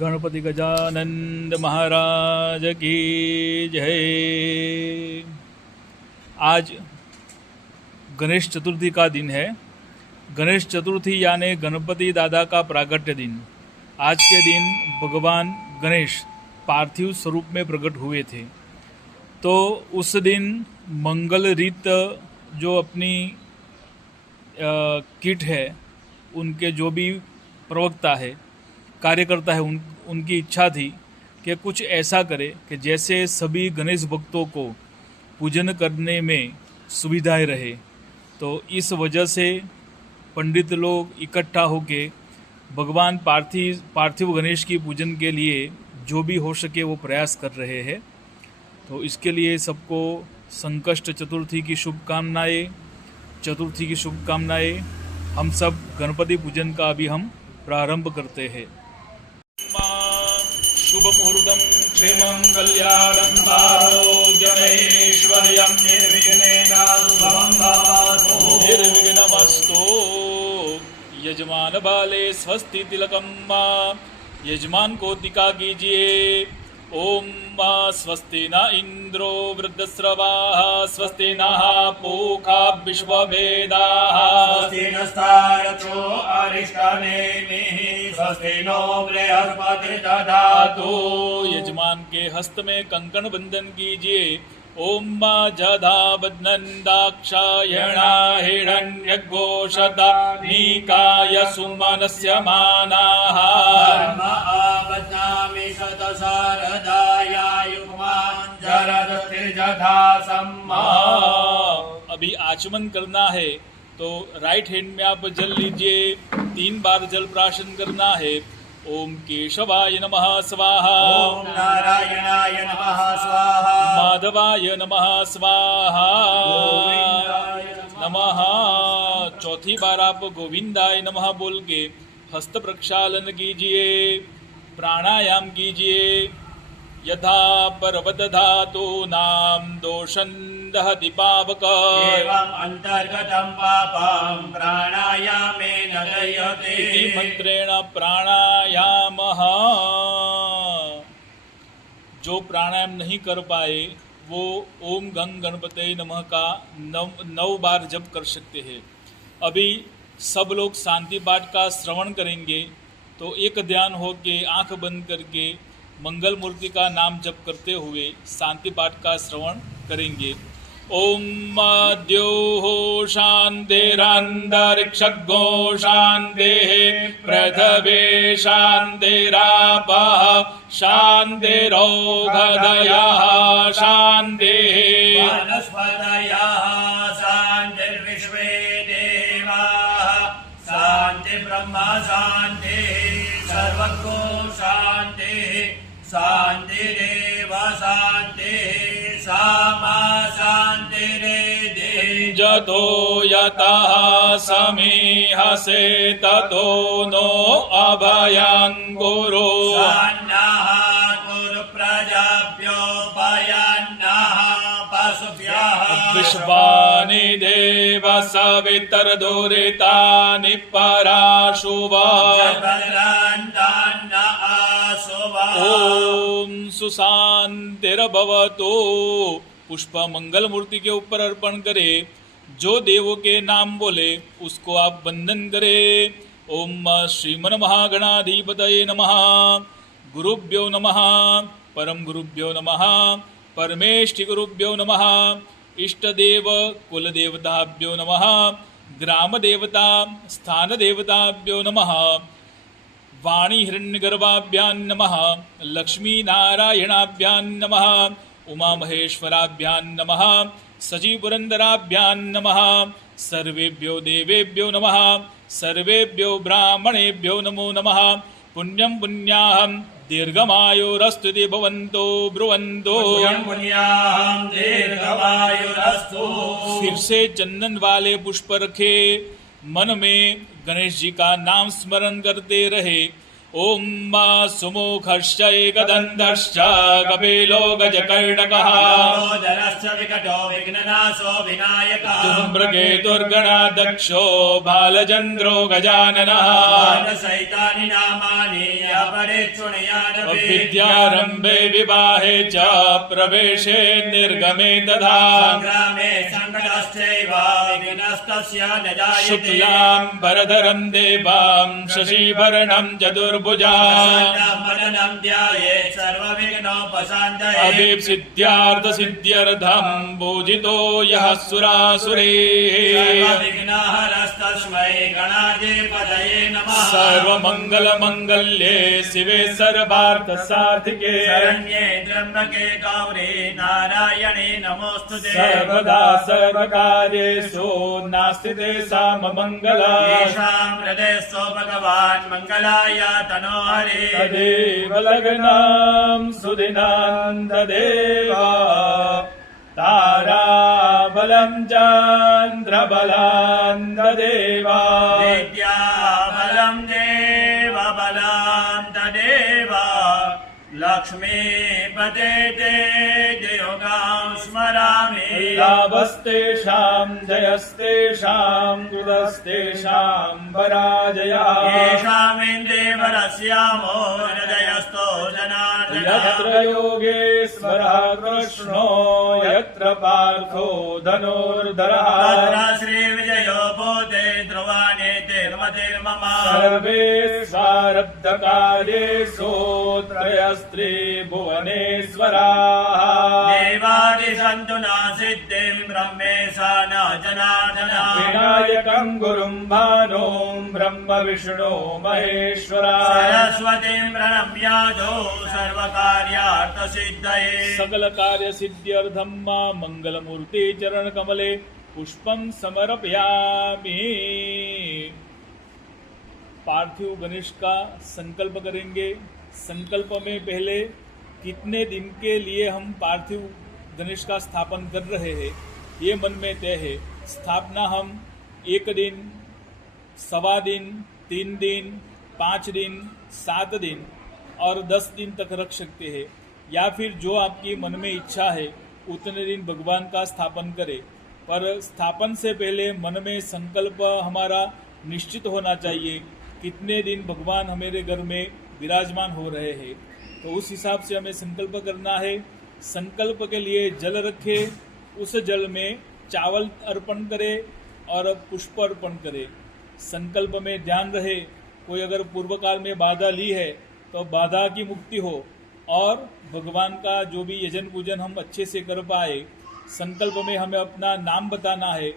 गणपति गजानन महाराज की जय। आज गणेश चतुर्थी का दिन है। गणेश चतुर्थी यानी गणपति दादा का प्रागट्य दिन। आज के दिन भगवान गणेश पार्थिव स्वरूप में प्रकट हुए थे। तो उस दिन मंगल रीत जो अपनी किट है, उनके जो भी प्रवक्ता है, कार्यकर्ता है, उनकी इच्छा थी कि कुछ ऐसा करे कि जैसे सभी गणेश भक्तों को पूजन करने में सुविधाएं रहे। तो इस वजह से पंडित लोग इकट्ठा होके भगवान पार्थिव गणेश की पूजन के लिए जो भी हो सके वो प्रयास कर रहे हैं। तो इसके लिए सबको संकष्ट चतुर्थी की शुभकामनाएं। हम सब गणपति पूजन का अभी हम प्रारंभ करते हैं। शुभ मुहूर्तम क्षेमं कल्याणं आरोग्यमैश्वर्यं निर्विघ्नमस्तु। यजमान बाले स्वस्ति तिलकं यजमान को टीका कीजिए। ओम स्वस्ति न इंद्रो वृद्धस्रवाः स्वस्ति नः पूषा विश्ववेदाः स्वस्ति नस्तारको अरिष्टनेमिः स्वस्ति नो बृहस्पतिर्दधातु। यजमान के हस्त में कंकण बंधन कीजिए। ओम जधा बध्नन्दाक्षायणा हिरण्यघोषता नीकाय सुमनस्य मानाः धर्म आबध्नामि शतसारदायायुष्मान् जरदतिर्जधा सम्मा। अभी आचमन करना है तो राइट हैंड में आप जल लीजिए। 3 बार जल प्राशन करना है। ओम केशवाय नमः स्वाहा, ओम नारायणाय नमः स्वाहा, माधवाय नमः स्वाहा, गोविंदाय नमः। चौथी बार आप गोविंदाय नमः बोल के हस्त प्रक्षालन कीजिए, प्राणायाम कीजिए। यथा पर्वत धातु नाम दोषं दहति पावक एवं अंतर्गतं पापं प्राणायामेन दह्यते। इति मंत्रेण प्राणायामः। जो प्राणायाम नहीं कर पाए वो ओम गंग गणपते नमः का 9 बार जप कर सकते हैं। अभी सब लोग शांति पाठ का श्रवण करेंगे। तो एक ध्यान हो के आंख बंद करके मंगल मूर्ति का नाम जप करते हुए शांति पाठ का श्रवण करेंगे। ओम द्योः शान्तिरन्तरिक्षगो शान्तिः पृथिवी शान्तिरापः शान्तिरोषधयः शान्तिः वनस्पतयः शान्तिर्विश्वे देवाः शान्तिर्ब्रह्म शान्तिः सर्वगो शान्तिः शान्तिरेव शान्तिः सामा शान्तिरेधि। जतो यतः समीहसे ततो नो अभयं कुरु। सन्नः कुरु प्रजाभ्यो भयन्नः पशुभ्यः। विश्वानि देव सवितर्दुरितानि पराशुवा। ओम सुशांतिर्भवतु। पुष्प मंगल मूर्ति के ऊपर अर्पण करे। जो देवों के नाम बोले उसको आप वंदन करे। ओम श्रीमन महागणाधिपतये नमः। गुरुभ्यो नमः, परम गुरुभ्यो नमः, परमेष्ठि गुरुभ्यो नमः। इष्ट देव कुल देवताभ्यो नमः। ग्राम देवता स्थान देवताभ्यो नमः। वाणी हिरण्यगर्भाभ्यां नमः। लक्ष्मी नारायणाभ्यां नमः। उमा महेश्वराभ्यां नमः। सजीपुरंदराभ्यां नमः। सर्वेभ्यो देवेभ्यो नमः। सर्वेभ्यो ब्राह्मणेभ्यो नमो नमः। पुण्यं पुण्याहं दीर्घमायुरस्तु भवन्तो ब्रुवन्तो। पुण्याहं दीर्घमायुरस्तु। सिर से चंदन वाले पुष्प रखे। मन में गणेश जी का नाम स्मरण करते रहे। ॐ मा सुमुखश्च एकदन्तश्च कपिलो गजकर्णकः दामोदरश्च विकटो विघ्ननाशो विनायकः धूम्रकेतुर्गणाध्यक्षो बालचन्द्रो गजाननः सहितानि नामानि अपरे शृणुयादपि विद्यारम्भे विवाहे च प्रवेशे निर्गमे तथा सङ्ग्रामे सङ्कटश्चैव विघ्नस्तस्य न जायते शुक्लाम्बरधरं देवां शशिभरणं चतुर्भुजा मननं ध्यायेत् सर्वविघ्नोपशान्तये अभीप्सिद्ध्यार्थसिद्ध्यर्थं पूजितो यः सुरासुरैः सर्वविघ्नहरस्तस्मै गणाधिपतये नमः सर्वमङ्गलमङ्गल्ये शिवे सर्वार्थसाधिके शरण्ये त्र्यम्बके गौरी नारायणे नमोऽस्तुते सर्वदा सर्वकार्येषु नास्ति तेषाममङ्गला येषां हृदयस्थो भगवान् मङ्गलाय तनो हरे तदेव लग्नां सुदिनां तदेव ताराबलं चन्द्रबलं तदेव विद्याबलं देवबलं तदेव लक्ष्मीपते ते जयोगां स्मरामि लाभस्तेषां जयस्तेषां कृतस्तेषां पराजयः येषामिन्द्रियवरस्यामो हृदयस्थो जनार्दनः यत्र योगेश्वरः कृष्णो यत्र पार्थो धनुर्धरः तत्र श्रीविजयो भूते ध्रुवानेतिर्मतिर्मम सर्वे स्वारब्धकार्येषु त्रयस्त्रिभुवनेश्वराः देवादिसन्तु न सिद्धिं ब्रह्मेशा न जनार्दनः विनायकं गुरुं भानुं ब्रह्म विष्णु महेश्वरा सरस्वतीं प्रणम्यादो सर्वकार्यार्थसिद्धये सकल कार्य सिद्ध्यर्थम मां मंगलमूर्ति चरण कमले पुष्पम समर्पयामि। पार्थिव गणेश का संकल्प करेंगे। संकल्प में पहले कितने दिन के लिए हम पार्थिव गणेश का स्थापन कर रहे हैं ये मन में तय है। स्थापना हम 1 दिन, 1.25 दिन, 3 दिन, 5 दिन, 7 दिन और 10 दिन तक रख सकते हैं, या फिर जो आपकी मन में इच्छा है उतने दिन भगवान का स्थापन करें। पर स्थापन से पहले मन में संकल्प हमारा निश्चित होना चाहिए कितने दिन भगवान हमारे घर में विराजमान हो रहे हैं, तो उस हिसाब से हमें संकल्प करना है। संकल्प के लिए जल रखे, उस जल में चावल अर्पण करे और पुष्प अर्पण करे। संकल्प में ध्यान रहे कोई अगर पूर्व काल में बाधा ली है तो बाधा की मुक्ति हो और भगवान का जो भी यजन पूजन हम अच्छे से कर पाए। संकल्प में हमें अपना नाम बताना है,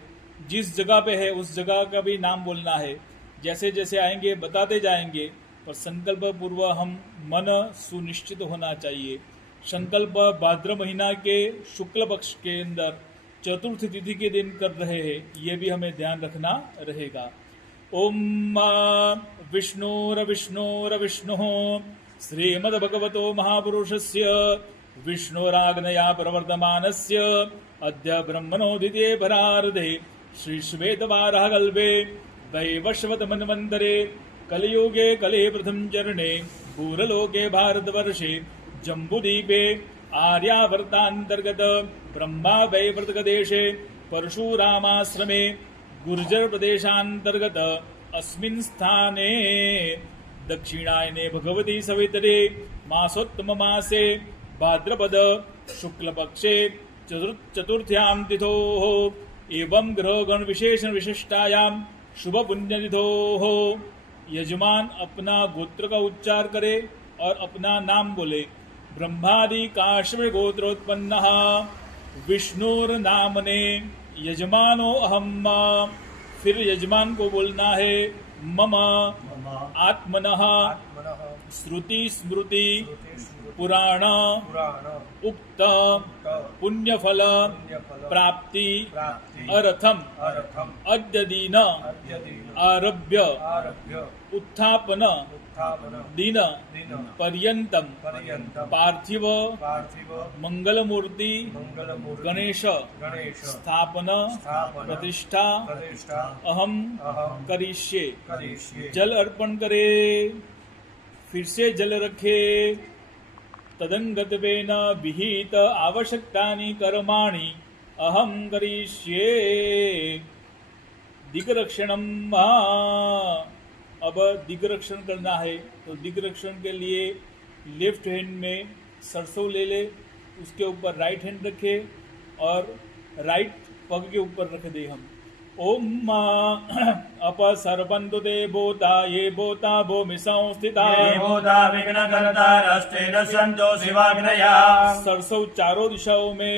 जिस जगह पे है उस जगह का भी नाम बोलना है। जैसे जैसे आएंगे बताते जाएंगे, पर संकल्प पूर्व हम मन सुनिश्चित होना चाहिए। संकल्प भाद्र महीना के शुक्ल पक्ष के अंदर चतुर्थ तिथि के दिन कर रहे हैं, ये भी हमें ध्यान रखना रहेगा। ओम विष्णुर्विष्णुर्विष्णुः श्रीमद्भगवतो महापुरुषस्य विष्णुराग्नया प्रवर्तमानस्य अद्य ब्रह्मणोदिते परार्धे श्रीश्वेतवाराहकल्पे वैवस्वत मन्वन्तरे कलियुगे कले प्रथम चरणे भूरलोके भारतवर्षे जम्बूद्वीपे आर्यावर्तान्तर्गत ब्रह्मा वैवर्तकदेशे परशुरामाश्रमे गुर्जर प्रदेशान्तर्गत अस्मिन् स्थाने दक्षिणायने भगवती सवितरे मासोत्तम मासे भाद्रपद शुक्लपक्षे चतुर्थ्यां तिथोः एवं ग्रहगण विशेषण विशिष्टायां शुभ पुण्यतिथोः यजमान अपना गोत्र का उच्चार करे और अपना नाम बोले। ब्रह्मादि काश्मीर गोत्रोत्पन्नः विष्णुर्नामने यजमानो अहम। फिर यजमान को बोलना है मम आत्मनः श्रुति स्मृति पुराण उक्त पुण्यफल प्राप्ति अर्थम अद्य दिन आरभ्य उत्थापन दिन पर्यंतम पार्थिव मंगलमूर्ति गणेश स्थापन प्रतिष्ठा अहम करिष्ये। जल अर्पण करे। फिर से जल रखे। तदंगतवेन विहित आवश्यकतानि कर्माणि अहम करिष्ये। दिग्रक्षणम। अब दिग्रक्षण करना है तो दिग्रक्षण के लिए लेफ्ट हैंड में सरसों ले ले, उसके ऊपर राइट हैंड रखे और राइट पग के ऊपर रख दे हम। ओम अपसर्पन्तु ते भूता ये भूता भूमि संस्थिता ये भूता विघ्नकर्तारस्ते नश्यन्तो शिवाग्नया। सरसों चारों दिशाओं में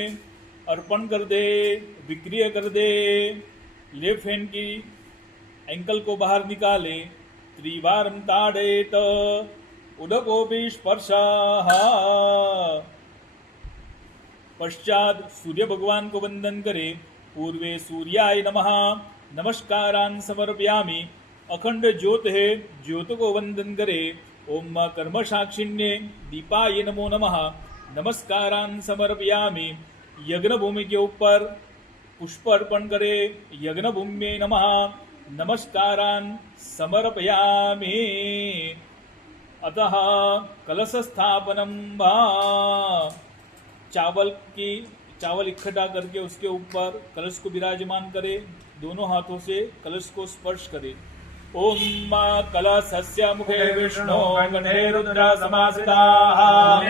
अर्पण कर दे, विक्रिय कर दे। लेफ्ट हैंड की एंकल को बाहर निकाले। त्रिवारं ताड़ेत उदकोपि स्पर्शः। पश्चात सूर्य भगवान को वंदन करे। पूर्वे सूर्याय नमः नमस्कारान् समर्पयामि। अखंड ज्योत है, ज्योत को वंदन करे। ओम कर्म साक्षिण्ये दीपाय नमो नमः नमस्कारान् समर्पयामि। यज्ञ भूमि के ऊपर पुष्प अर्पण करे। यज्ञ भूमि नमः नमस्कारान् समर्पयामि। अतः कलश स्थापनम। चावल इकट्ठा करके उसके ऊपर कलश को विराजमान करे। दोनों हाथों से कलश को स्पर्श करे। ओम कलशस्य मुखे विष्णु कंठे रुद्र समासिताः।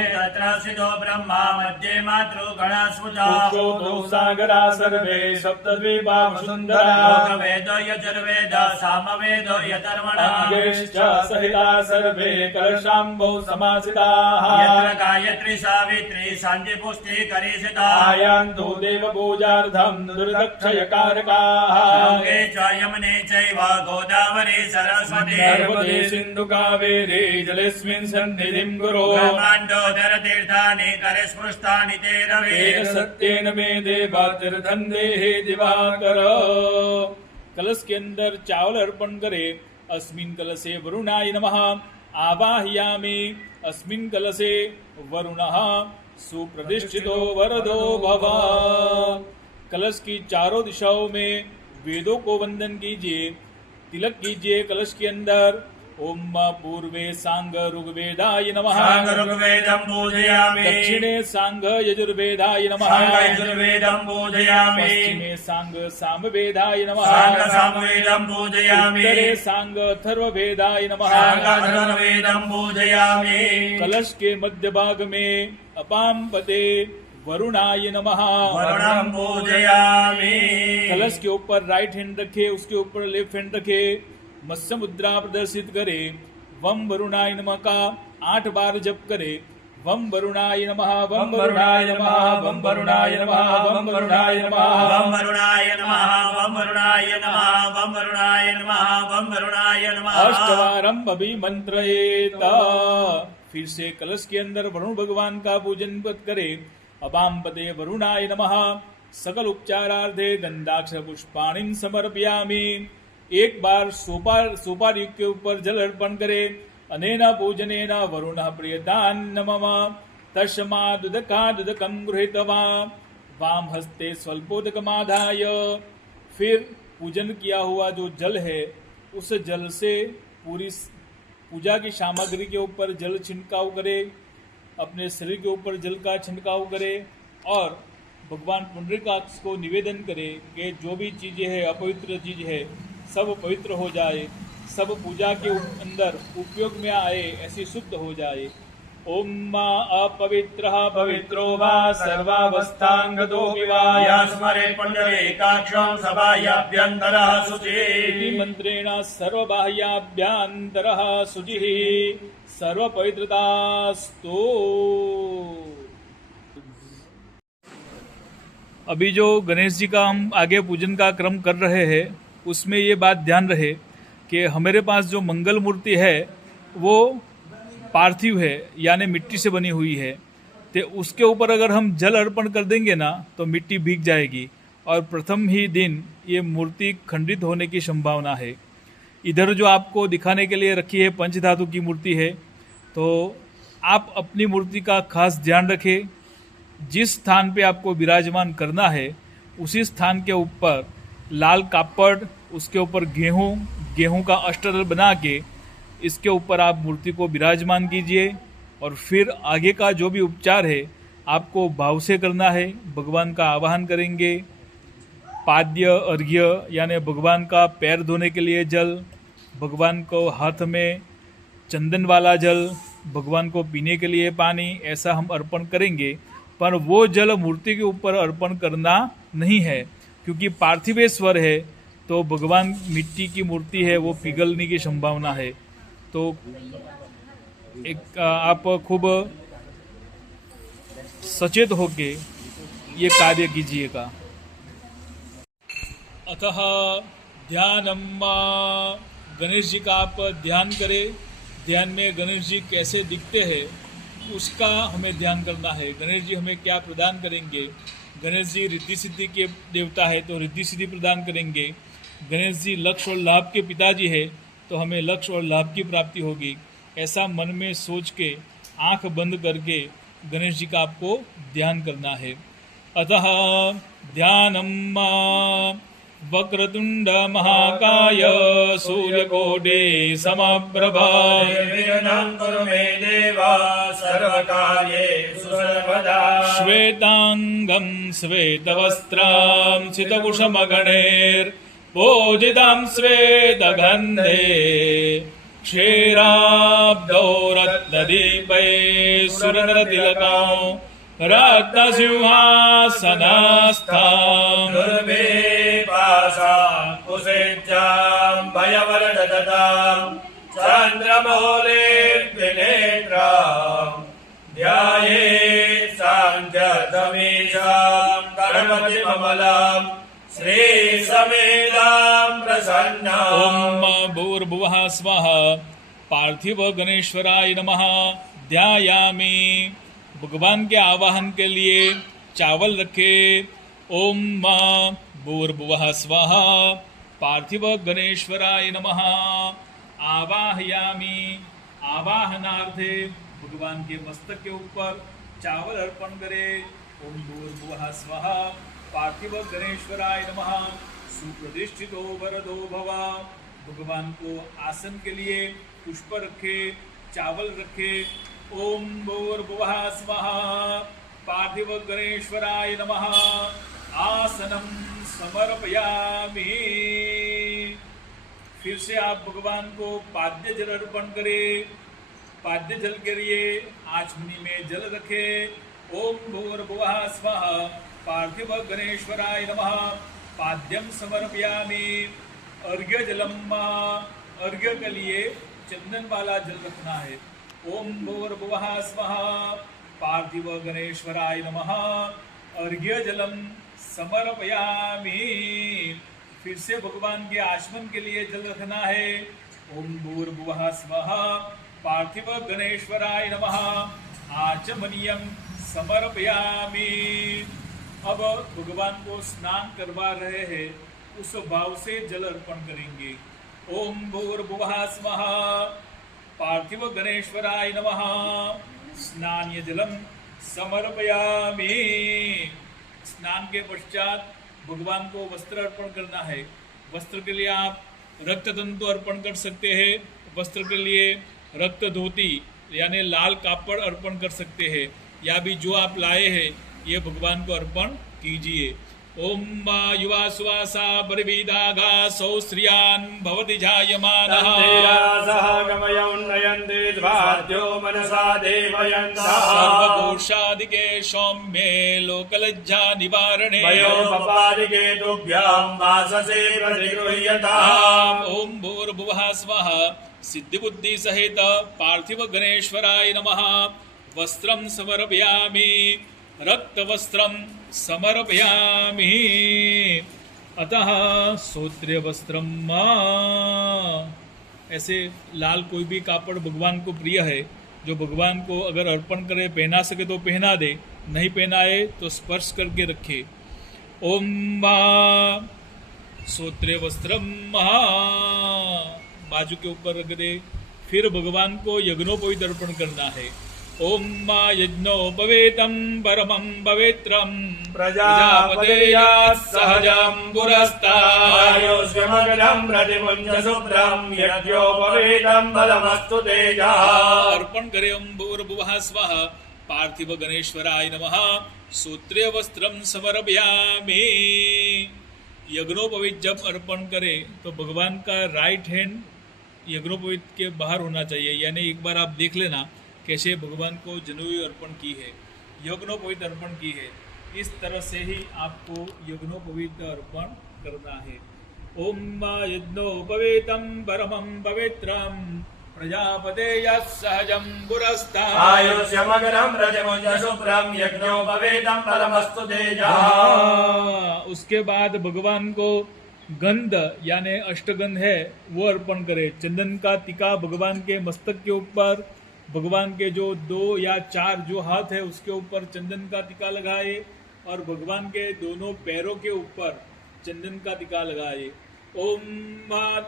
तत्र स्थितो ब्रह्मा मध्ये मातृगणस्मृता। उक्षोतो सागरा सर्वे सप्तद्वीपा वसुन्धरा। लोकवेद यजुर्वेद सामवेद यतर्वणः। अंगेश्च सहिता सर्वे कलशाम्बौ समासिताः। यत्र गायत्री सावित्री शान्तिपुष्टि करिष्यता। आयान्तु देवपूजार्थं दुर्दक्षयकारकाः। गंगे च यमुने चैव गोदावरी सरस्वती। नर्मदे सिन्धु कावेरी जलेऽस्मिन् सन्निधिं कुरु। ब्रह्माण्डोदर तीर्थानि करस्पृष्टानि ते रवे। तेन सत्येन मे देवा तीर्थं देहि दिवाकर। कलश के अंदर चावल अर्पण करे। अस्मिन् कलशे वरुणाय नमः आवाहयामि। अस्मिन् कलशे वरुणः सुप्रतिष्ठितो वरदो भव। कलश की चारों दिशाओं में वेदों को वंदन कीजिए, तिलक कीजिए कलश के अंदर। ओम पूर्वे सांग ऋग्वेदाय नमः। सांग ऋग्वेदं पूजयामि। दक्षिणे सांग यजुर्वेदाय नमः। सांग यजुर्वेदं पूजयामि। पश्चिमे सांग सामवेदाय नमः। सांग सामवेदं पूजयामि। उत्तरे सांग अथर्ववेदाय नमः। सांग अथर्ववेदं पूजयामि। कलश के मध्य भाग में अपाम पते वरुणाय नमः। वरुणं पूजयामि। कलश के ऊपर राइट हैंड रखे, उसके ऊपर लेफ्ट हैंड रखे। मत्स्य मुद्रा प्रदर्शित करे। वम वरुणाय नमः का 8 बार जप करे। वम वरुणाय नमः, वम वरुणाय नमः, वम वरुणाय नमः, वम वरुणाय नमः। वम वरुणाय नमः, वम वरुणाय नमः, वम वरुणाय नमः, वम वरुणाय नमः। अष्टवारम अभिमंत्रयेत। फिर से कलश के अंदर वरुण भगवान का पूजन करे। अपाम पदे वरुणाय नमः। सकल उपचारार्थे गंधाक्ष पुष्पाणिं समर्पयामि। एक बार सोपारी के ऊपर जल अर्पण करे। अनेन पूजनेन वरुणः प्रियतान् मम। तस्मादुदकादुदकं गृहीत्वा वाम हस्ते स्वल्पोदकमाधाय। फिर पूजन किया हुआ जो जल है उस जल से पूरी पूजा की सामग्री के ऊपर जल छिड़काव करे। अपने शरीर के ऊपर जल का छिड़काव करे और भगवान पुंडरीकाक्ष को निवेदन करे कि जो भी चीजें है अपवित्र चीज है सब पवित्र हो जाए, सब पूजा के अंदर उपयोग में आए, ऐसी शुद्ध हो जाए। ओम अपवित्रः पवित्रो वा सर्वावस्थांगतो विवा। स्मरे पुंडरीकाक्षं सभायाभ्यन्तरः शुचिः। मंत्रेण सर्वबाह्याभ्यन्तरः शुचिः सर्वपवित्रतास्तु। अभी जो गणेश जी का हम आगे पूजन का क्रम कर रहे हैं उसमें ये बात ध्यान रहे कि हमारे पास जो मंगल मूर्ति है वो पार्थिव है, यानी मिट्टी से बनी हुई है। तो उसके ऊपर अगर हम जल अर्पण कर देंगे ना तो मिट्टी भीग जाएगी और प्रथम ही दिन ये मूर्ति खंडित होने की संभावना है। इधर जो आपको दिखाने के लिए रखी है पंचधातु की मूर्ति है, तो आप अपनी मूर्ति का खास ध्यान रखें। जिस स्थान पे आपको विराजमान करना है उसी स्थान के ऊपर लाल कापड़, उसके ऊपर गेहूं का अष्टदल बना के इसके ऊपर आप मूर्ति को विराजमान कीजिए और फिर आगे का जो भी उपचार है आपको भाव से करना है। भगवान का आवाहन करेंगे। पाद्य अर्घ्य यानी भगवान का पैर धोने के लिए जल, भगवान को हाथ में चंदन वाला जल, भगवान को पीने के लिए पानी, ऐसा हम अर्पण करेंगे। पर वो जल मूर्ति के ऊपर अर्पण करना नहीं है, क्योंकि पार्थिवेश्वर है तो भगवान मिट्टी की मूर्ति है, वो पिघलने की संभावना है। तो एक आप खूब सचेत होके ये कार्य कीजिएगा। अतः ध्यानम गणेश जी का आप ध्यान करें। ध्यान में गणेश जी कैसे दिखते हैं उसका हमें ध्यान करना है। गणेश जी हमें क्या प्रदान करेंगे। गणेश जी रिद्धि सिद्धि के देवता है तो रिद्धि सिद्धि प्रदान करेंगे। गणेश जी लक्ष्य और लाभ के पिताजी है तो हमें लक्ष्य और लाभ की प्राप्ति होगी। ऐसा मन में सोच के आंख बंद करके गणेश जी का आपको ध्यान करना है। अतः ध्यानम वक्रतुंड महाकाय सूर्यकोटि समप्रभा निर्विघ्नं कुरु मे देव सर्वकार्येषु सर्वदा। श्वेतांगं श्वेतवस्त्रां सितकुसुमगणैर् पूजितां श्वेतगन्धे क्षीराब्धौ रत्नदीपैः सुरनरतिलकां रत्नसिंहासनस्थां दुर्वे पाशां कुसेज्जां भयवरदतां चन्द्रमौलिर्विनेत्रां ध्यायेत् साङ्ख्यतमीशां कर्मतिमलां श्रीसमेतां प्रसन्नाम्। ओम भूर्भुवः स्वः। पार्थिव गणेश्वराय नमः। ध्यायामि। भगवान के आवाहन के लिए चावल रखे। ओम भूर्भुवः स्वः। पार्थिव गणेश्वराय नमः। आवाहयामि। आवाहनार्थे भगवान के मस्तक के ऊपर चावल अर्पण करे। ओम भूर्भुवः स्वः। पार्थिव गणेश्वराय नमः। सुप्रतिष्ठितो वरदो भव। भगवान को आसन के लिए पुष्प रखे, चावल रखे। ओम भूर्भुवः स्वः। पार्थिव गणेश्वराय नमः। आसनं समर्पयामि। फिर से आप भगवान को पाद्य जल अर्पण करें। पाद्य जल के लिए आचमनी में जल रखे। ओम भूर्भुवः स्वः। पार्थिव गणेश्वराय नमः। पाद्यम समर्पयामि। अर्घ्य जलम। अर्घ्य के लिए चंदन वाला जल रखना है। ओम भूर्भुवः स्वः। पार्थिव गणेश्वराय नमः। अर्घ्य जलम समर्पयामि। फिर से भगवान के आचमन के लिए जल रखना है। ओम भूर्भुवः स्वः। पार्थिव गणेश्वराय नमः। आचमनीयं समर्पयामि। अब भगवान को स्नान करवा रहे हैं, उस भाव से जल अर्पण करेंगे। ओम भूर्भुवः स्वः। पार्थिव गणेश्वराय नमः। स्नान्य जलम समर्पयामि। स्नान के पश्चात भगवान को वस्त्र अर्पण करना है। वस्त्र के लिए आप रक्त तंतु अर्पण कर सकते हैं। वस्त्र के लिए रक्त धोती यानी लाल कापड़ अर्पण कर सकते हैं, या भी जो आप लाए हैं ये भगवान को अर्पण कीजिए। ओम युवा सुवासा बर्विदागा सौश्रियान् भवति जायमानः। सर्वकोशादिके सौम्ये लोकलज्जा निवारणे। ओम भूर्भुवः स्वः। सिद्धिबुद्धि सहित पार्थिव गणेश्वराय नमः। वस्त्रं समर्पयामि। रक्तवस्त्रं समर्पयामि। अतः श्रोत्रिय वस्त्रम। ऐसे लाल कोई भी कापड़ भगवान को प्रिय है, जो भगवान को अगर अर्पण करे, पहना सके तो पहना दे, नहीं पहनाए तो स्पर्श करके रखे। ओम श्रोत्रिय वस्त्रम। बाजू के ऊपर रख दे। फिर भगवान को यज्ञोपवीत अर्पण करना है। ओम मा यज्ञोपवेतं परमं पवित्रं प्रजापतेयात् सहजं पुरस्तात् आयुष्यमग्नं प्रतिपुञ्ज शुभ्रं यज्ञोपवीतं बलमस्तु तेजः। अर्पण करें ओम भूर्भुवः स्वः पार्थिव गणेश्वराय नमः सूत्रे वस्त्रं समर्पयामि। यज्ञोपवीत जब अर्पण करें तो भगवान का राइट हैंड यज्ञोपवीत के बाहर होना चाहिए, यानी एक बार आप देख लेना कैसे भगवान को जनेऊ अर्पण की है, यज्ञोपवीत अर्पण की है। इस तरह से ही आपको यज्ञोपवीत अर्पण करना है। ओम मा यज्ञोपवीतं परमं पवित्रं प्रजापतेयात् सहजं पुरस्तात् आयुष्यमग्नं प्रतिपुञ्ज शुभ्रं यज्ञोपवीतं बलमस्तु तेजः। उसके बाद भगवान को गंध यानी अष्टगंध है वो अर्पण करे। चंदन का टीका भगवान के मस्तक के ऊपर, भगवान के जो 2 या 4 जो हाथ है उसके ऊपर चंदन का टीका लगाए और भगवान के दोनों पैरों के ऊपर चंदन का टीका लगाए। ओम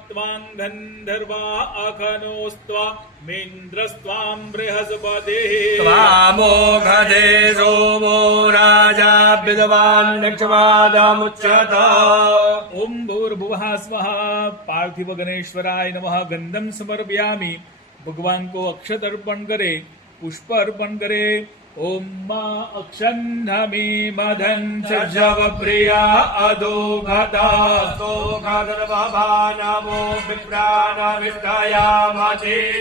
त्वां गंधर्वा अखनोस्त्वा मेन्द्रस्त्वां बृहस्पतिः त्वामोघधे सोमो राजा विद्वान् लक्ष्मादमुच्यत। ओम भूर्भुवः स्वः पार्थिव गणेश्वराय नमः गंधम समर्पयामि। भगवान को अक्षत अर्पण करे, पुष्प अर्पण करे। ओम मा अक्षन्धमी मदन सजव प्रिया अधोघता स्तोघर्वभानवो विप्राणविष्टयामते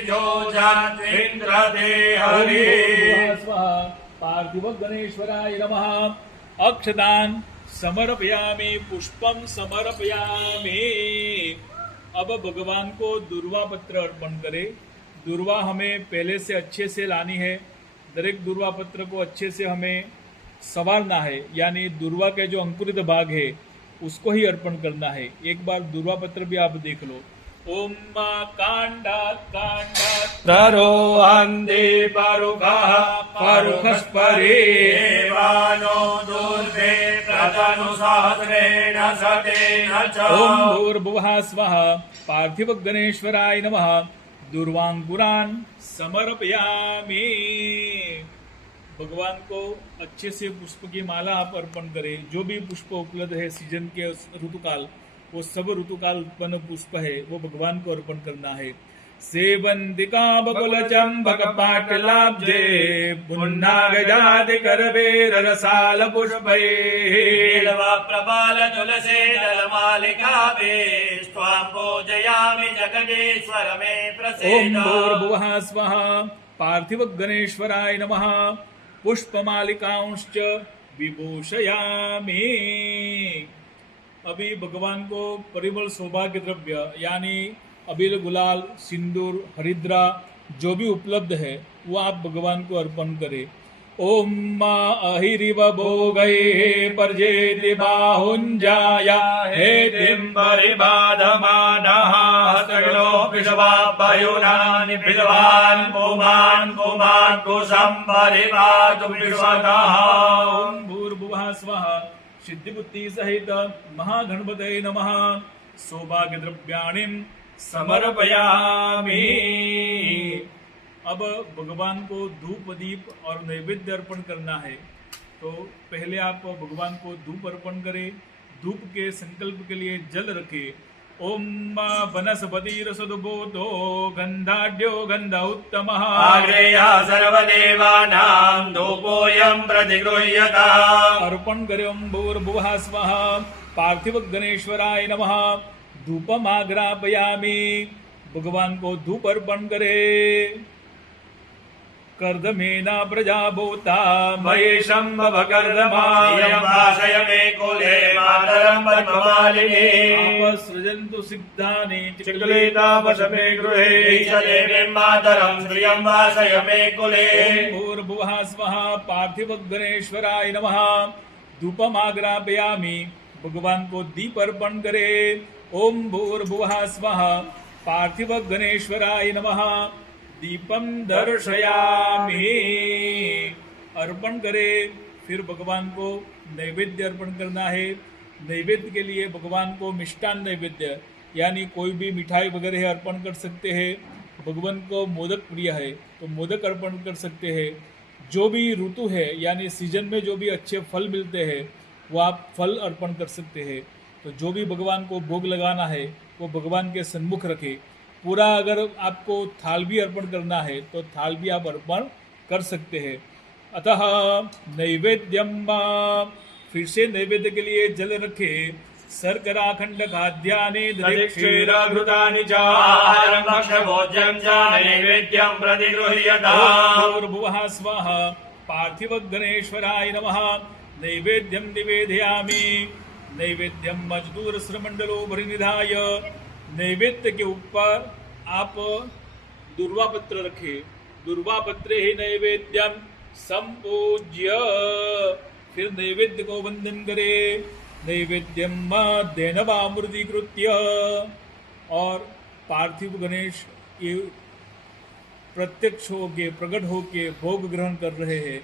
जो जन्मिन्द्र देहरि। पार्थिव गणेश्वराय नमः अक्षदान समर्पयामि पुष्पम समर्पयामि। अब भगवान को दुर्वा पत्र अर्पण करे। दुर्वा हमें पहले से अच्छे से लानी है। दरेक दुर्वा पत्र को अच्छे से हमें संवारना है, यानी दुर्वा के जो अंकुरित भाग है उसको ही अर्पण करना है। एक बार दुर्वा पत्र भी आप देख लो। ओम कांडात् प्ररोहन्ति परुखः परुखस्परे देवानो दुर्वे प्रतनुसहस्रेण शतेन च। ओम भूर्भुवः स्वः पार्थिव गणेश्वराय नमः दुर्वांकुरान समर्पयामि। भगवान को अच्छे से पुष्प की माला आप अर्पण करें। जो भी पुष्प उपलब्ध है सीजन के ऋतुकाल, वो सब ऋतुकाल उत्पन्न पुष्प है, वो भगवान को अर्पण करना है। सेवंतिका बकुल चंबक पाटलाब्जे पुन्नागजाति करवेर रसाल पुष्पे बिल्वा प्रबाल तुलसी दलमालिकाभि स्वां पूजयामि जगदीश्वर मे ओम प्रसीद। भूर्भुवः स्वः पार्थिव गणेश्वराय नमः पुष्पमालिकांश्च विभूषयामि। अभी भगवान को परिमल सौभाग्य द्रव्य यानी अबील गुलाल सिंदूर हरिद्रा जो भी उपलब्ध है वो आप भगवान को अर्पण करें। ओम मा अहिरिव भोगैः पर्जेति बाहुञ्जाया हेतिम्बरिबाधमानः हस्तगलो विश्वाभयुनानि विद्वान् पुमान् कुसम्बरिबाधु विश्वतः। ओम भूर्भुवः स्वः सिद्धिबुद्धि सहित महागणपतये नमः सौभाग्य द्रव्याणि समर्पयामि। अब भगवान को धूप दीप और नैवेद्य अर्पण करना है। तो पहले आप भगवान को धूप अर्पण करें। धूप के संकल्प के लिए जल रखें। ओम वनस्पति रसदुभूतो गंधाढ्यो गंध उत्तमः आग्रेयः सर्वदेवानां धूपोऽयं प्रतिगृह्यताम्। अर्पण करें। ओम भूर्भुवः स्वः पार्थिव गणेश्वराय नमः धूपमाग्रापयामि। भगवान को धूप अर्पण करे। कर्दमेना प्रजाभूता महेशं भव कर्दमायं वासय मे कुले मातरं पद्ममालिनी। आपसृजन्तु सिद्धानि चिक्लितापश मे गृहे ईशदेवीं मातरं श्रियं वासय मे कुले। ओम भूर्भुवः स्वः पार्थिव गणेश्वराय नमः धूपमाग्रापयामि। भगवान को दीप अर्पण करे। ओम भूर्भुवः स्वः पार्थिव गणेश्वराय नमः दीपम दर्शयामि। अर्पण करे। फिर भगवान को नैवेद्य अर्पण करना है। नैवेद्य के लिए भगवान को मिष्टान नैवेद्य यानी कोई भी मिठाई वगैरह अर्पण कर सकते हैं। भगवान को मोदक प्रिय है तो मोदक अर्पण कर सकते हैं। जो भी ऋतु है यानी सीजन में जो भी अच्छे फल मिलते हैं वो आप फल अर्पण कर सकते हैं। तो जो भी भगवान को भोग लगाना है वो भगवान के सन्मुख रखे। पूरा अगर आपको थाल भी अर्पण करना है तो थाल भी आप अर्पण कर सकते हैं। अतः नैवेद्यम, फिर से नैवेद्य के लिए जल रखे। शर्करा खंड खाद्यानि क्षीरघृतानि च आहारं भक्ष्यभोज्यं च नैवेद्यं प्रतिगृह्यताम्। भूर्भुवः स्वः पार्थिव गणेश्वराय नमः। नैवेद्यं निवेदयामि। नैवेद्यम मजदूर श्रमंडलो परिनिधाय। नैवेद्य के ऊपर आप दुर्वा पत्र रखे। दुर्वा पत्रे ही नैवेद्यम संपूज्य। फिर नैवेद्य को वंदन करे। नैवेद्यम देनवामृतीकृत्य। और पार्थिव गणेश ये प्रत्यक्ष होके प्रकट होके भोग ग्रहण कर रहे हैं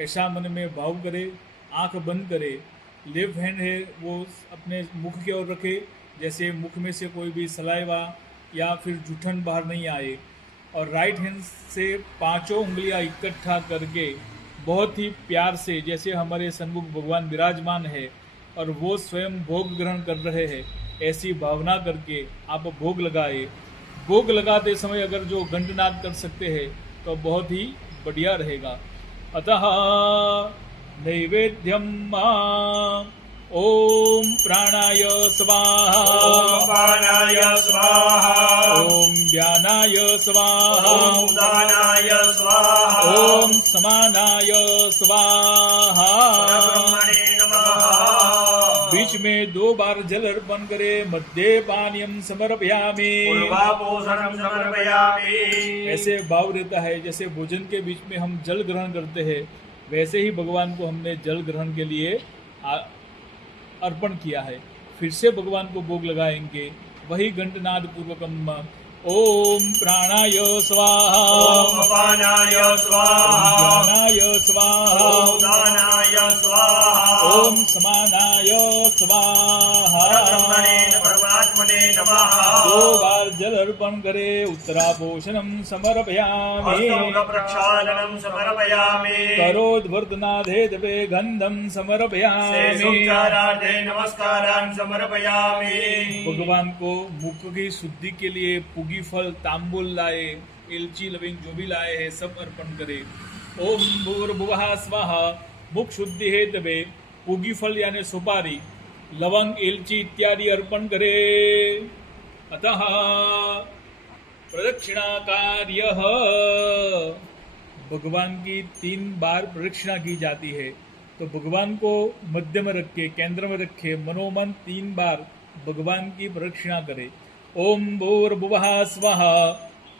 ऐसा मन में भाव करे। आंख बंद करे। लेफ्ट हैंड है वो अपने मुख की ओर रखे, जैसे मुख में से कोई भी सलाइवा या फिर जूठन बाहर नहीं आए। और राइट हैंड से 5 उंगलियां इकट्ठा करके बहुत ही प्यार से, जैसे हमारे सन्मुख भगवान विराजमान है और वो स्वयं भोग ग्रहण कर रहे हैं, ऐसी भावना करके आप भोग लगाए। भोग लगाते समय अगर जो घंटनाद कर सकते हैं तो बहुत ही बढ़िया रहेगा। अतः नैवेद्यम ओम प्राणाय स्वाहा। ओम पानाय स्वाहा। ओम व्यानाय स्वाहा। ओम उदानाय स्वाहा। ओम समानाय स्वाहा। परब्रह्मणे नमः। बीच में 2 बार जल अर्पण करे। मध्य पानीयम समर्पयामि। पूर्वापोषणं समर्पयामि। ऐसे भाव रहता है जैसे भोजन के बीच में हम जल ग्रहण करते हैं, वैसे ही भगवान को हमने जल ग्रहण के लिए अर्पण किया है। फिर से भगवान को भोग लगाएंगे वही घंटनाद पूर्वकम। ओम प्राणाय स्वाहा। ओम अपानाय स्वाहा। ओम ज्ञानाय स्वाहा। ओम उदानाय स्वाहा। ओम समानाय स्वाहा। परब्रह्मणे परमात्मने नमः। 2 बार जल अर्पण करे। उत्तरापोषणम समर्पयामि। हस्तमुखप्रक्षालनं समर्पयामि। करोद्वर्धनाधे दवे गंधम समर्पयामि। शेषोपचारार्थे नमस्कारान् समर्पयामि। भगवान को मुख की शुद्धि के लिए पुगी फल, तांबूल लाए, इलची लविंग जो भी लाए हैं सब अर्पण करे। ओम भूर्भुवः स्वः। मुख शुद्धि हेतवे पुगी फल यानी सुपारी, लवंग, इलची इत्यादि अर्पण करे। अतः प्रदक्षिणा कार्य, भगवान की 3 बार प्रदक्षिणा की जाती है। तो भगवान को मध्य में रखे, केंद्र में रखे, मनोमन 3 बार भगवान की प्रदक्षिणा करे। ओम भूर्भुवः स्वः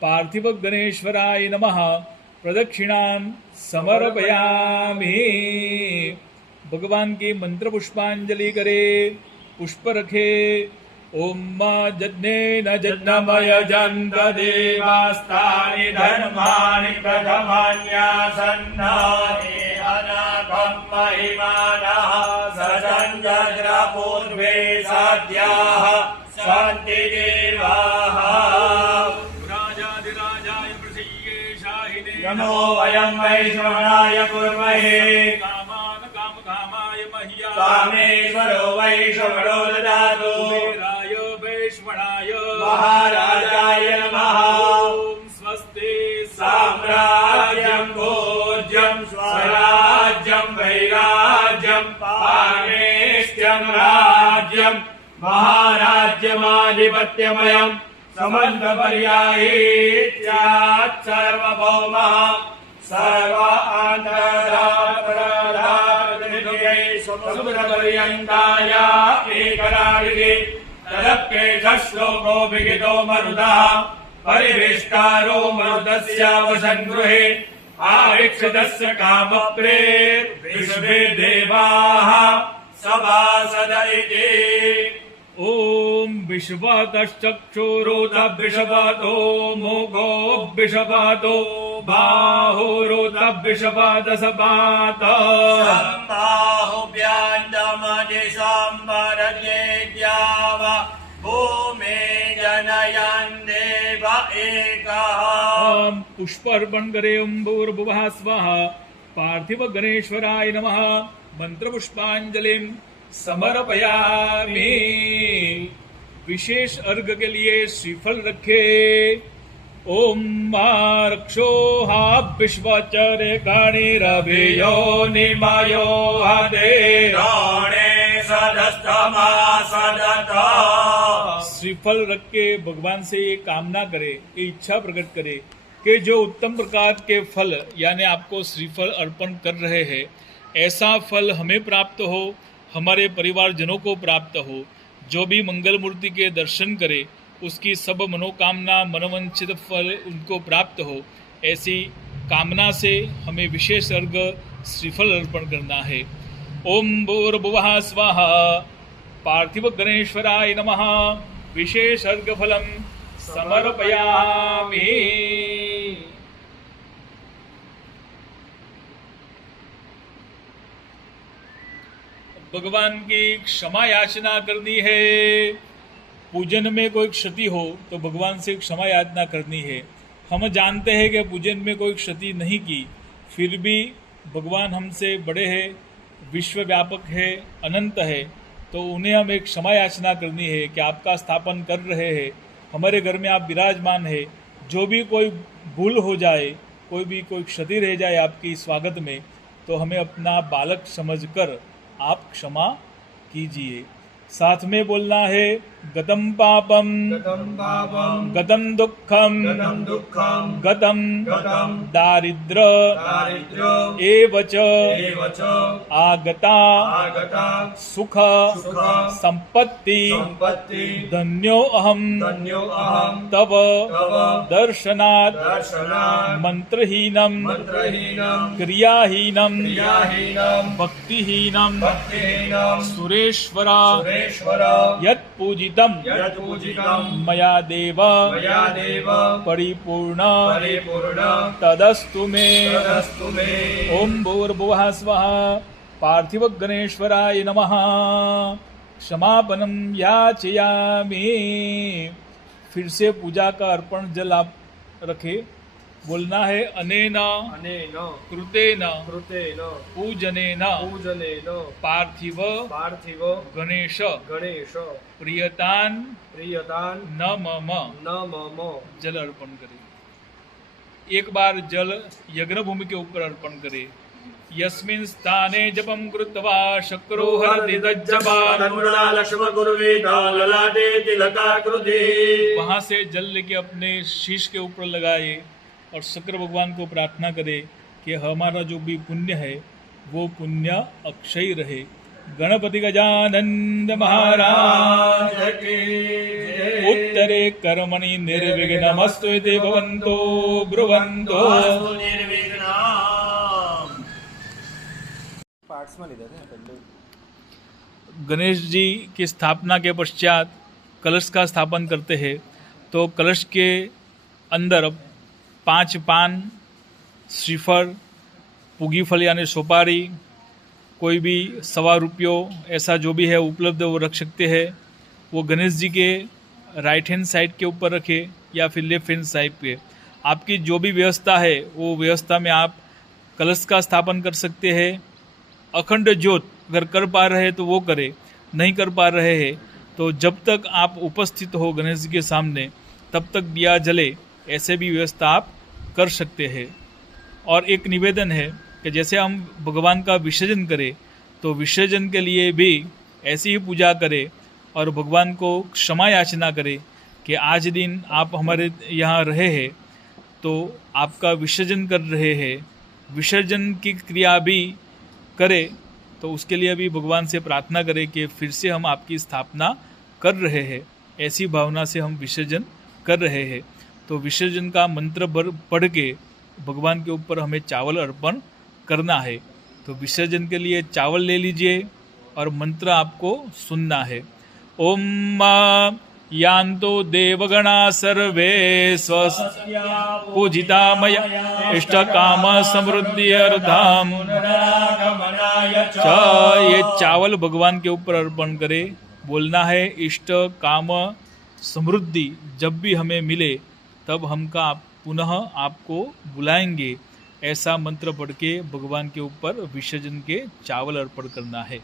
पार्थिव गणेश्वराय नमः। प्रदक्षिणान् समर्पयामि। भगवान की मंत्र पुष्पांजलि करे। पुष्प रखे। ओम जज्ञेन जज्ञमयजन्त देवास्तानि धर्माणि प्रथमान्यासन्नानि अनाथं महिमानः सजन्यग्रपूर्वे साध्याः शान्तिदेवाः। राजाधिराजाय प्रसीयेषाहिने नमो वयं वैश्रवणाय कुर्महे। कामान् कामकामाय मह्या कामेश्वरो वैश्रवणो ददातु। कुबेराय वैश्वणाय महाराजाय नमः। ओम स्वस्ति साम्राज्यं भोज्यं स्वराज्यं वैराज्यं पारमेष्ट्यं राज्यं महाराज्यमाधिपत्यमयं समन्तपर्यायीत्यात् सर्वभौमः सर्वान्तरापराधापतिनिधये समुद्रपर्यन्ताय एकराडिगे तदप्येषश्लोको विहितो मरुतः परिवेष्टारो मरुतस्यावसन् गृहे आवीक्षितस्य कामप्रेत् विश्वे देवाः सभासद इति। ओम विश्वतश्चक्षुरुतविश्वतो मुखो विश्वतो बाहुरुतविश्वतसपात सम्बाहुभ्यान्दमदिशम्बरद्येद्याव भूमे जनयन् देवा एकः पुष्प अर्पण करे। ओम भूर्भुवः स्वाहा। पार्थिव गणेश्वराय नमः। मंत्र पुष्पांजलिं समर्पयामि। विशेष अर्घ के लिए श्रीफल रखे। ओम रक्षोहा विश्वचरे गणिरभियो निमायो हदे गणे सदस्तमा सदता। श्रीफल रख के भगवान से ये कामना करे, ये इच्छा प्रकट करे कि जो उत्तम प्रकार के फल यानी आपको श्रीफल अर्पण कर रहे हैं, ऐसा फल हमें प्राप्त हो, हमारे परिवारजनों को प्राप्त हो। जो भी मंगल मूर्ति के दर्शन करे उसकी सब मनोकामना मनोवांछित फल उनको प्राप्त हो, ऐसी कामना से हमें विशेष अर्घ श्रीफल अर्पण करना है। ओम भूर्भुवः स्वाहा। पार्थिव गणेश्वराय नमः। विशेष अर्घ फलम समर्पयामि। भगवान की क्षमा याचना करनी है। पूजन में कोई क्षति हो तो भगवान से क्षमा याचना करनी है। हम जानते हैं कि पूजन में कोई क्षति नहीं की, फिर भी भगवान हमसे बड़े हैं, विश्वव्यापक है, अनंत है, तो उन्हें हमें क्षमा याचना करनी है कि आपका स्थापन कर रहे हैं, हमारे घर में आप विराजमान है। जो भी कोई भूल हो जाए, कोई क्षति रह जाए आपकी स्वागत में, तो हमें अपना बालक समझकर आप क्षमा कीजिए। साथ में बोलना है गतम पापम गतम दुखम गतम दारिद्र एवच आगता सुख संपत्ति धन्यो अहम तव दर्शनात् मंत्रहीनम क्रियाहीनम भक्तिहीनम सुरेश्वरा यत् पूजितम मया देव परिपूर्ण तदस्तु मे। ओम भूर्भुवः स्वः। पार्थिव गणेश्वराय नमः। क्षमापनम याचयामि। फिर से पूजा का अर्पण जल आप रखे। बोलना है अनेना कृतेन पूजनेन पार्थिव गणेश प्रियतान न मम। जल अर्पण करे। एक बार जल यज्ञ भूमि के ऊपर अर्पण करे। यस्मिन् स्थाने जपं कृत्वा शक्रो हरति तज्जपान् वहां से जल लेके अपने शीश के ऊपर लगाए और शंकर भगवान को प्रार्थना करे कि हमारा जो भी पुण्य है वो पुण्य अक्षय रहे। गणपति गजानन महाराज की उत्तरे कर्मणि निर्विघ्नमस्तु इति भवन्तो ब्रुवन्तो। गणेश जी की स्थापना के पश्चात कलश का स्थापन करते हैं, तो कलश के अंदर 5 पान, श्रीफल, पुगी फल यानी सुपारी, कोई भी ₹1.25 ऐसा जो भी है उपलब्ध वो रख सकते हैं। वो गणेश जी के राइट हैंड साइड के ऊपर रखे या फिर लेफ्ट हैंड साइड पे। आपकी जो भी व्यवस्था है वो व्यवस्था में आप कलश का स्थापन कर सकते हैं। अखंड ज्योत अगर कर पा रहे हैं तो वो करे, नहीं कर पा रहे हैं तो जब तक आप उपस्थित हो गणेश जी के सामने तब तक दिया जले, ऐसे भी व्यवस्था आप कर सकते हैं। और एक निवेदन है कि जैसे हम भगवान का विसर्जन करें तो विसर्जन के लिए भी ऐसी ही पूजा करें और भगवान को क्षमा याचना करें कि आज दिन आप हमारे यहाँ रहे हैं तो आपका विसर्जन कर रहे हैं, विसर्जन की क्रिया भी करें तो उसके लिए भी भगवान से प्रार्थना करें कि फिर से हम आपकी स्थापना कर रहे हैं, ऐसी भावना से हम विसर्जन कर रहे हैं। तो विसर्जन का मंत्र पढ़ के भगवान के ऊपर हमें चावल अर्पण करना है। तो विसर्जन के लिए चावल ले लीजिए और मंत्र आपको सुनना है। ओम यान्तो देवगणा सर्वे पूजिता मया इष्ट काम समृद्धि अर्धाम। ये चावल भगवान के ऊपर अर्पण करे। बोलना है इष्ट काम समृद्धि जब भी हमें मिले तब पुनः आपको बुलाएंगे, ऐसा मंत्र पढ़ के भगवान के ऊपर विसर्जन के चावल अर्पण करना है।